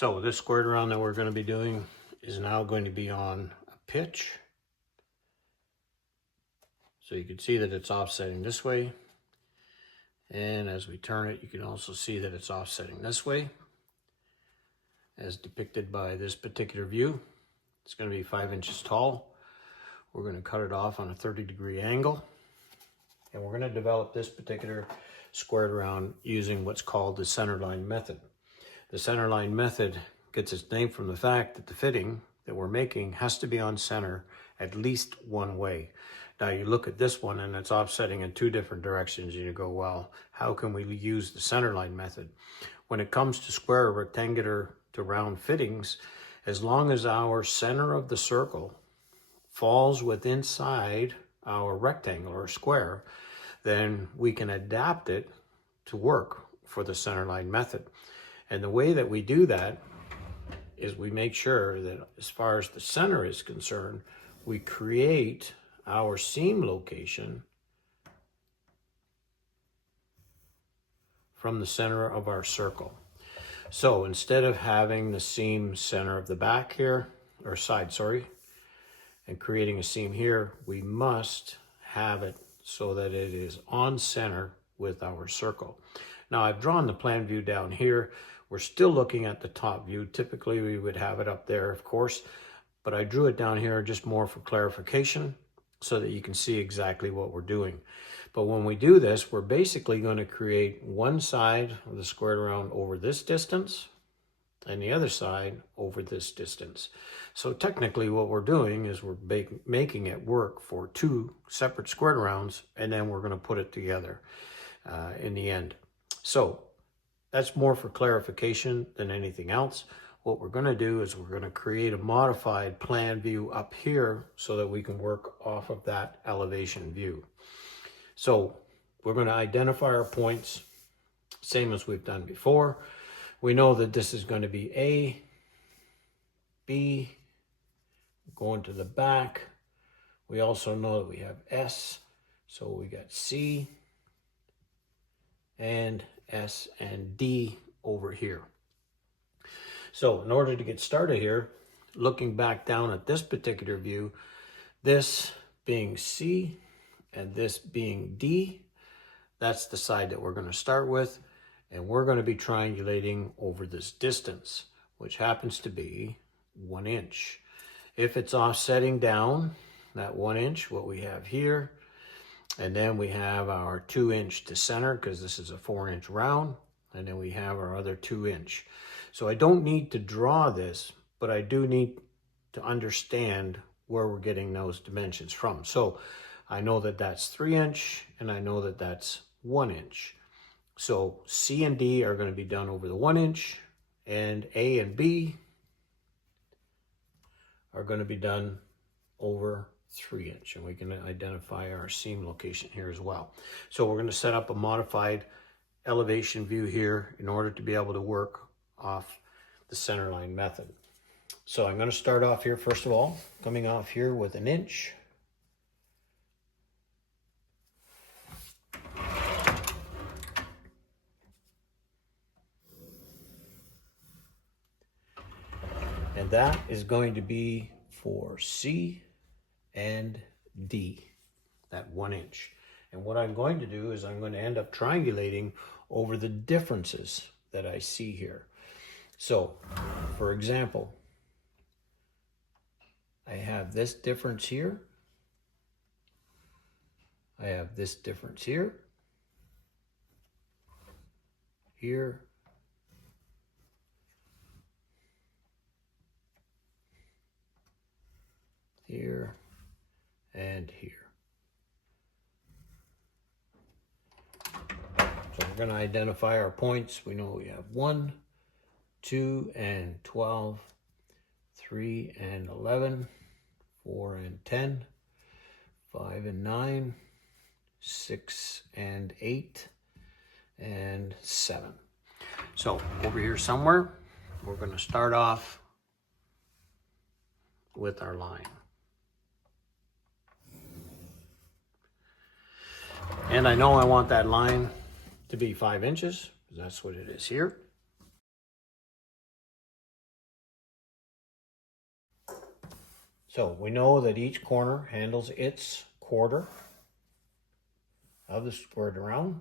So this squared round that we're going to be doing is now going to be on a pitch. So you can see that it's offsetting this way. And as we turn it, you can also see that it's offsetting this way, as depicted by this particular view. It's going to be 5 inches tall. We're going to cut it off on a 30-degree angle. And we're going to develop this particular squared round using what's called the centerline method. The centerline method gets its name from the fact that the fitting that we're making has to be on center at least one way. Now you look at this one and it's offsetting in 2 different directions and you go, well, how can we use the centerline method? When it comes to square, rectangular to round fittings, as long as our center of the circle falls within inside our rectangle or square, then we can adapt it to work for the centerline method. And the way that we do that is we make sure that as far as the center is concerned, we create our seam location from the center of our circle. So instead of having the seam center of the back here, or side, sorry, and creating a seam here, we must have it so that it is on center with our circle. Now I've drawn the plan view down here. We're still looking at the top view. Typically we would have it up there, of course, but I drew it down here just more for clarification so that you can see exactly what we're doing. But when we do this, we're basically going to create one side of the squared round over this distance and the other side over this distance. So technically what we're doing is we're making it work for 2 separate squared rounds, and then we're going to put it together in the end. So that's more for clarification than anything else. What we're going to do is we're going to create a modified plan view up here so that we can work off of that elevation view. So we're going to identify our points, same as we've done before. We know that this is going to be A, B, going to the back. We also know that we have S, so we got C and S and D over here. So in order to get started here, looking back down at this particular view, this being C and this being D, that's the side that we're going to start with. And we're going to be triangulating over this distance, which happens to be 1 inch. If it's offsetting down that 1 inch, what we have here, and then we have our 2 inch to center because this is a 4 inch round, and then we have our other 2 inch. So I don't need to draw this, but I do need to understand where we're getting those dimensions from. So I know that that's 3 inch and I know that that's 1 inch. So C and D are going to be done over the 1 inch, and A and B are going to be done over 3 inch. And we can identify our seam location here as well. So we're going to set up a modified elevation view here in order to be able to work off the centerline method. So I'm going to start off here, first of all, coming off here with 1 inch. And that is going to be for C and D, that 1 inch. And what I'm going to do is I'm going to end up triangulating over the differences that I see here. So, for example, I have this difference here. I have this difference here, here, here, and here. So we're going to identify our points. We know we have 1, 2, and 12, 3 and 11, 4 and 10, 5 and 9, 6 and 8, and 7. So over here somewhere, we're going to start off with our line. And I know I want that line to be 5 inches, because that's what it is here. So we know that each corner handles its quarter of the squared around.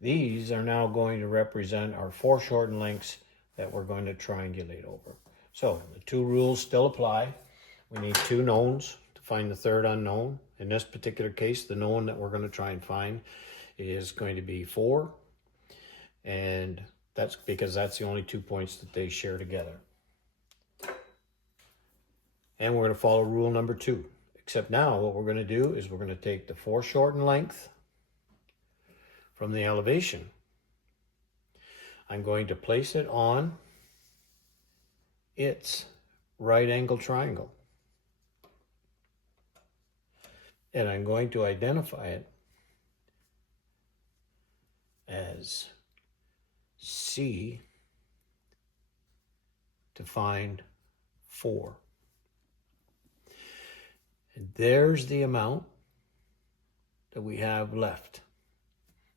These are now going to represent our foreshortened lengths that we're going to triangulate over. So the two rules still apply. We need two knowns to find the third unknown. In this particular case, the known that we're going to try and find is going to be 4. And that's because that's the only 2 points that they share together. And we're going to follow rule number 2. Except now what we're going to do is we're going to take the foreshortened length from the elevation. I'm going to place it on its right angle triangle. And I'm going to identify it as C to find 4. And there's the amount that we have left.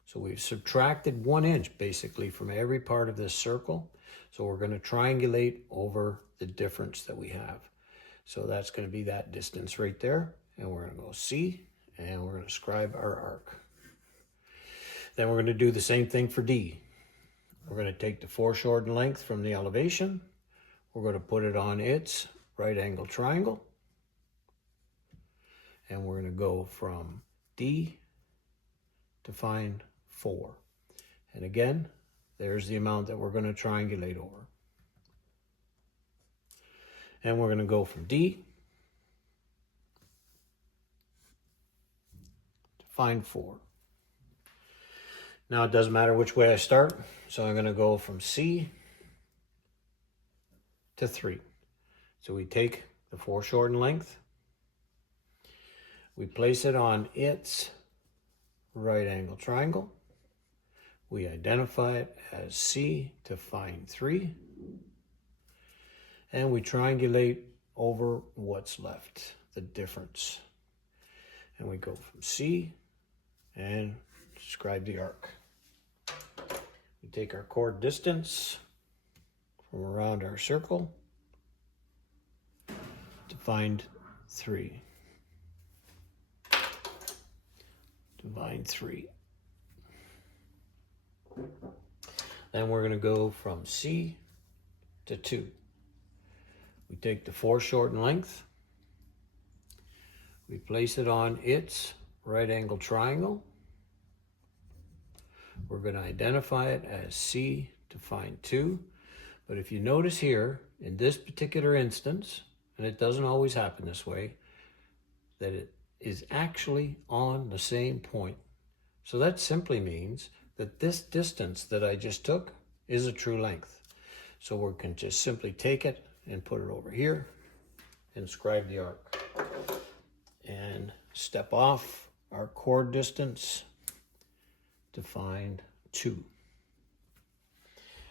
So we've subtracted 1 inch basically from every part of this circle. So we're going to triangulate over the difference that we have. So that's going to be that distance right there. And we're going to go C, and we're going to scribe our arc. Then we're going to do the same thing for D. We're going to take the foreshortened length from the elevation. We're going to put it on its right angle triangle. And we're going to go from D to find 4. And again, there's the amount that we're going to triangulate over. And we're going to go from D to find 4. Now it doesn't matter which way I start, so I'm going to go from C to 3. So we take the foreshortened length, we place it on its right angle triangle, we identify it as C to find 3, and we triangulate over what's left, the difference. And we go from C and describe the arc. We take our chord distance from around our circle to find 3. To find 3. Then we're going to go from C to 2. We take the foreshortened length, we place it on its right angle triangle. We're going to identify it as C to find 2. But if you notice here, in this particular instance, and it doesn't always happen this way, that it is actually on the same point. So that simply means that this distance that I just took is a true length. So we can just simply take it and put it over here and scribe the arc. And step off our chord distance to find 2.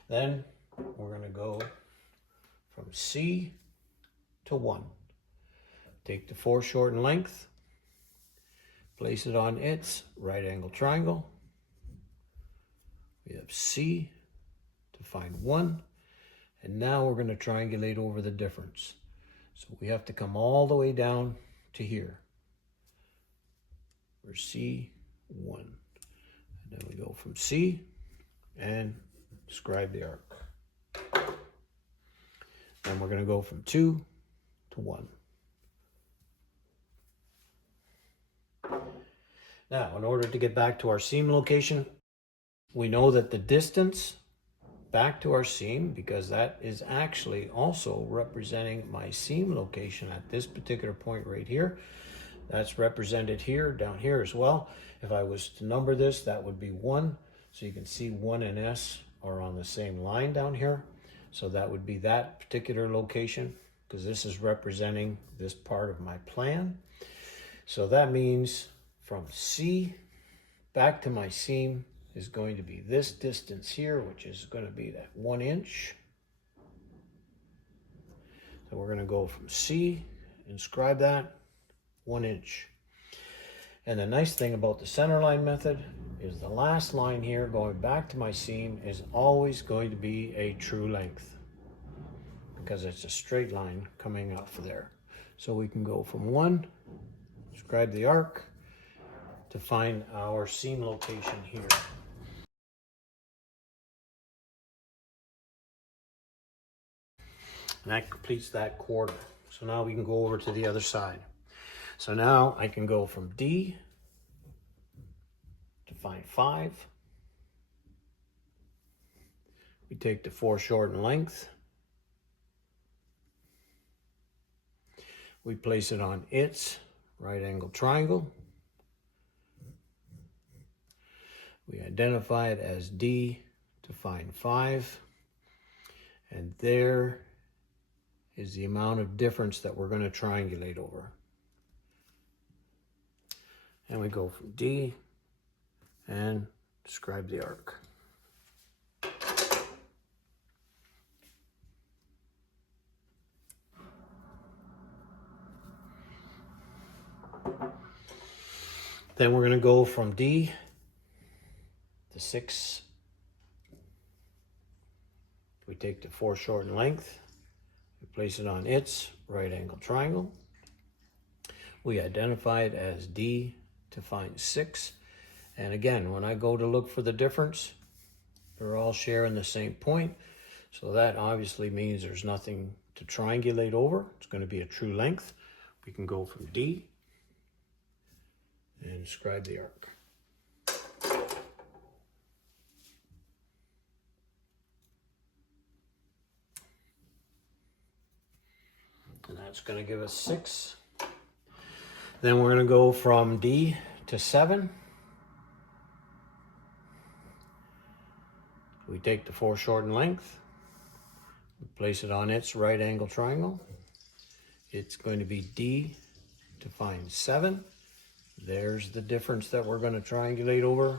Then we're going to go from C to 1. Take the foreshortened length, place it on its right angle triangle. We have C to find 1. And now we're going to triangulate over the difference. So we have to come all the way down to here. We're C1. And then we go from C and describe the arc. And we're going to go from 2 to 1. Now, in order to get back to our seam location, we know that the distance back to our seam, because that is actually also representing my seam location at this particular point right here. That's represented here, down here as well. If I was to number this, that would be 1. So you can see 1 and S are on the same line down here. So that would be that particular location, because this is representing this part of my plan. So that means from C back to my seam is going to be this distance here, which is going to be that 1 inch. So we're going to go from C, inscribe that 1 inch. And the nice thing about the center line method is the last line here going back to my seam is always going to be a true length. because it's a straight line coming off of there. So we can go from 1, describe the arc, to find our seam location here. And that completes that quarter. So now we can go over to the other side. So now I can go from D to find 5. We take the foreshortened length. We place it on its right angle triangle. We identify it as D to find 5. And there is the amount of difference that we're going to triangulate over. And we go from D and describe the arc. Then we're going to go from D to 6. We take the foreshortened length, we place it on its right angle triangle. We identify it as D to find 6. And again, when I go to look for the difference, they're all sharing the same point. So that obviously means there's nothing to triangulate over. It's going to be a true length. We can go from D and describe the arc. And that's going to give us 6. Then we're going to go from D to 7. We take the foreshortened length, we place it on its right angle triangle. It's going to be D to find 7. There's the difference that we're going to triangulate over.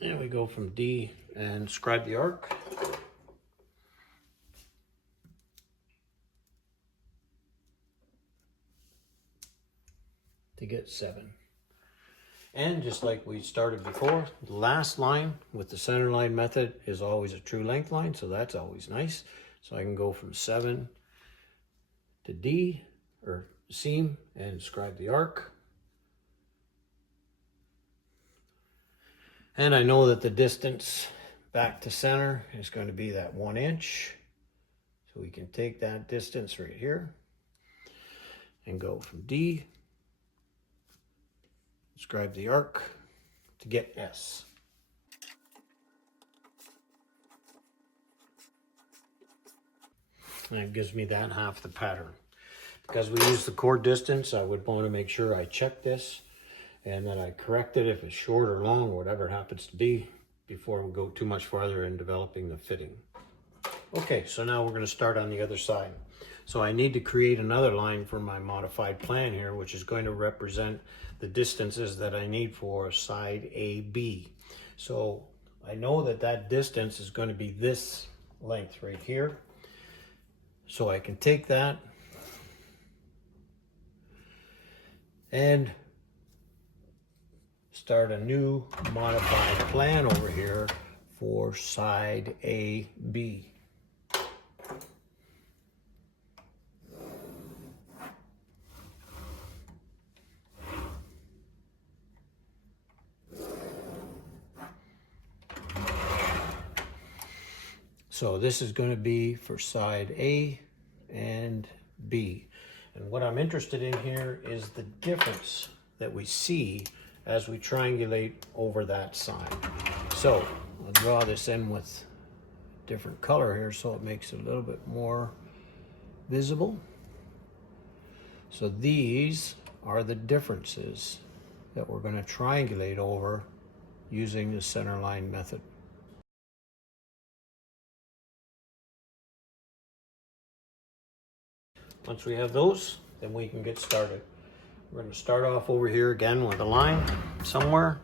And we go from D and describe the arc. To get 7. And just like we started before, the last line with the center line method is always a true length line, so that's always nice. So I can go from 7 to D, or seam, and describe the arc. And I know that the distance back to center is going to be that 1 inch. So we can take that distance right here and go from D, describe the arc, to get S. And it gives me that half the pattern. Because we use the core distance, I would want to make sure I check this and that I correct it if it's short or long, or whatever it happens to be, before we go too much farther in developing the fitting. Okay, so now we're going to start on the other side. So I need to create another line for my modified plan here, which is going to represent the distances that I need for side AB. So I know that that distance is going to be this length right here. So I can take that and start a new modified plan over here for side AB. So this is going to be for side A and B. And what I'm interested in here is the difference that we see as we triangulate over that side. So I'll draw this in with different color here so it makes it a little bit more visible. So these are the differences that we're going to triangulate over using the center line method. Once we have those, then we can get started. We're going to start off over here again with a line somewhere.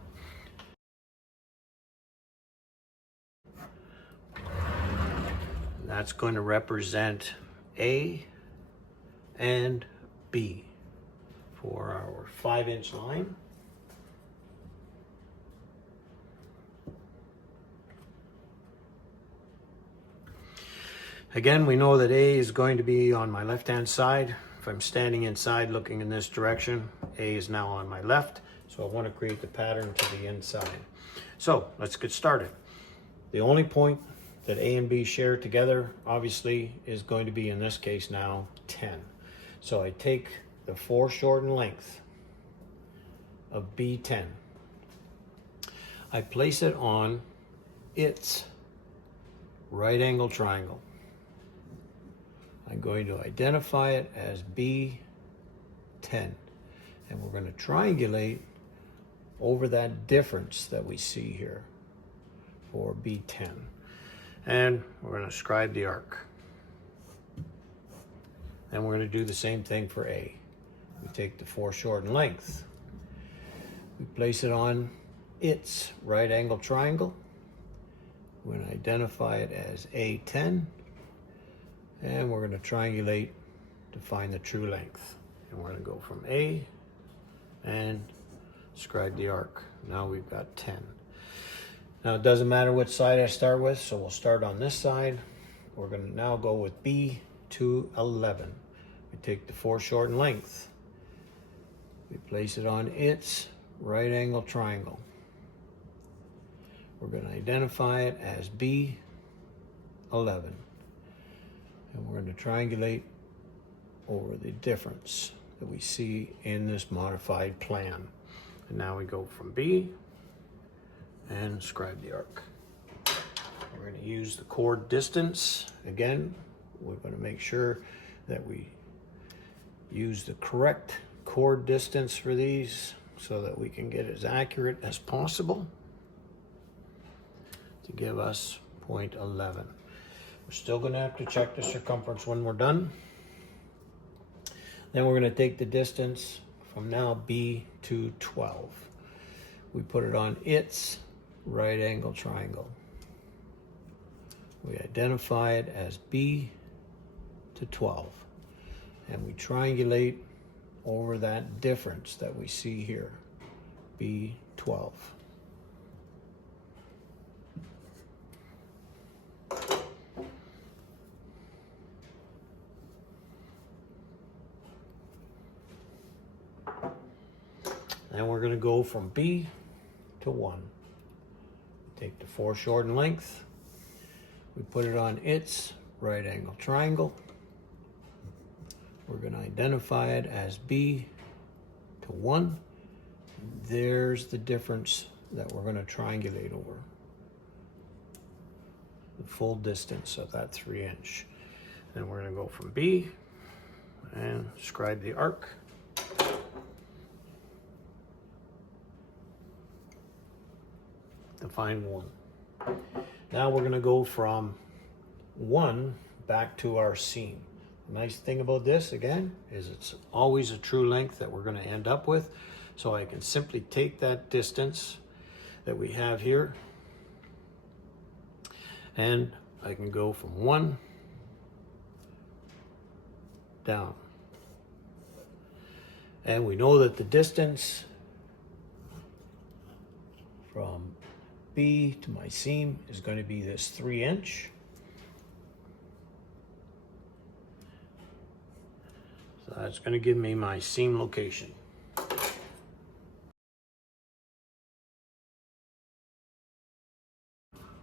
That's going to represent A and B for our 5-inch line. Again, we know that A is going to be on my left-hand side. If I'm standing inside looking in this direction, A is now on my left. So I want to create the pattern to the inside. So let's get started. The only point that A and B share together, obviously, is going to be, in this case now, 10. So I take the foreshortened length of B10. I place it on its right angle triangle. I'm going to identify it as B10. And we're going to triangulate over that difference that we see here for B10. And we're going to scribe the arc. And we're going to do the same thing for A. We take the foreshortened length. We place it on its right angle triangle. We're going to identify it as A10. And we're going to triangulate to find the true length. And we're going to go from A and scribe the arc. Now we've got 10. Now it doesn't matter which side I start with, so we'll start on this side. We're going to now go with B to 11. We take the foreshortened length. We place it on its right angle triangle. We're going to identify it as B11. And we're going to triangulate over the difference that we see in this modified plan. And now we go from B and scribe the arc. We're going to use the chord distance. Again, we're going to make sure that we use the correct chord distance for these so that we can get as accurate as possible to give us 0.11. We're still going to have to check the circumference when we're done. Then we're going to take the distance from now B to 12. We put it on its right angle triangle. We identify it as B to 12. And we triangulate over that difference that we see here, B12. Then we're going to go from B to 1. Take the foreshortened length. We put it on its right angle triangle. We're going to identify it as B to 1. There's the difference that we're going to triangulate over. The full distance of that 3-inch. Then we're going to go from B and scribe the arc. To find 1. Now we're going to go from 1 back to our seam. The nice thing about this, again, is it's always a true length that we're going to end up with. So I can simply take that distance that we have here and I can go from 1 down. And we know that the distance from B to my seam is going to be this 3-inch. So that's going to give me my seam location.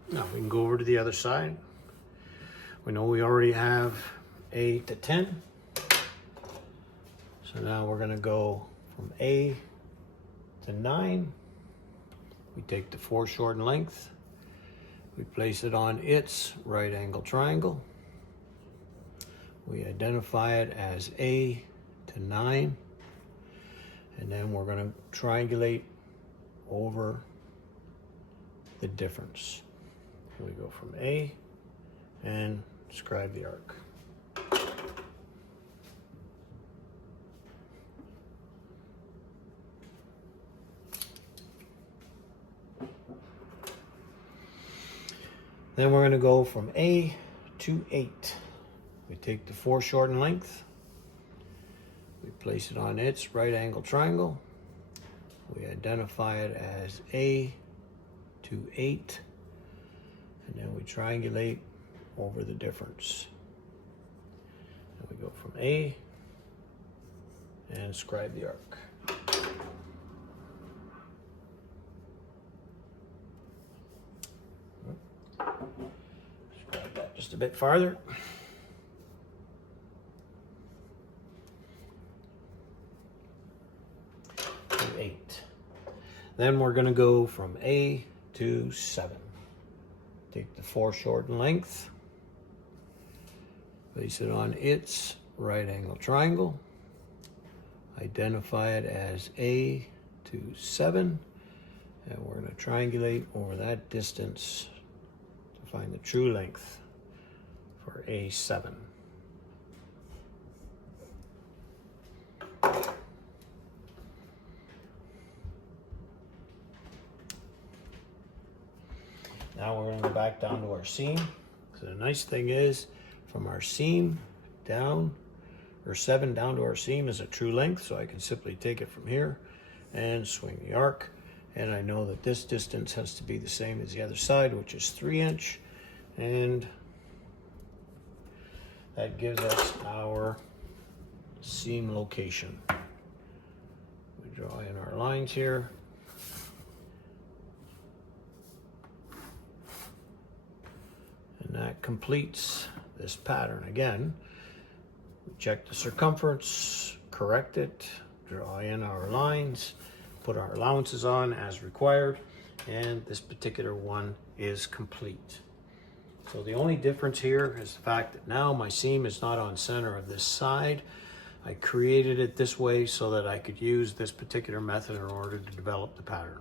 Now we can go over to the other side. We know we already have A to 10. So now we're going to go from A to 9. We take the foreshortened length, we place it on its right angle triangle. We identify it as A to 9, and then we're going to triangulate over the difference. So we go from A and scribe the arc. Then we're going to go from A to 8. We take the foreshortened length, we place it on its right angle triangle, we identify it as A to 8, and then we triangulate over the difference. we go from A and scribe the arc. Scribe that just a bit farther. To 8. Then we're going to go from A to 7. Take the foreshortened length, place it on its right angle triangle, identify it as A to 7, and we're going to triangulate over that distance to find the true length for A7. Now we're going to go back down to our seam. So the nice thing is, from our seam down, or 7 down to our seam is a true length, so I can simply take it from here and swing the arc. And I know that this distance has to be the same as the other side, which is 3 inch. And that gives us our seam location. We draw in our lines here. And that completes this pattern. Again, we check the circumference, correct it, draw in our lines, put our allowances on as required, and this particular one is complete. So the only difference here is the fact that now my seam is not on center of this side. I created it this way so that I could use this particular method in order to develop the pattern.